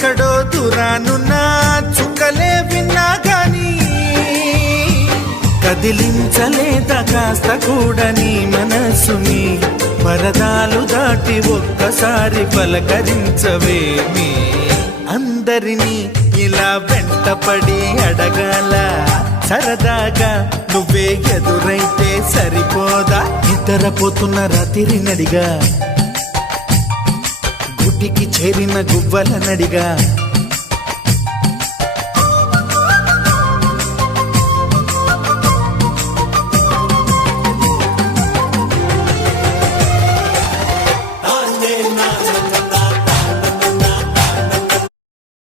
ఎక్కడో దూరానున్నా చుక్కలే విన్నా గాని కదిలించలేదా కాస్త కూడా నీ మనసుని పరదాలు దాటి ఒక్కసారి పలకరించవేమి అందరినీ ఇలా వెంటపడి అడగాల సరదాగా నువ్వే ఎదురైతే సరిపోదా నిద్రపోతున్న రాత్రి నడిగా గుడ్డికి చేరిన గువ్వల నడిగా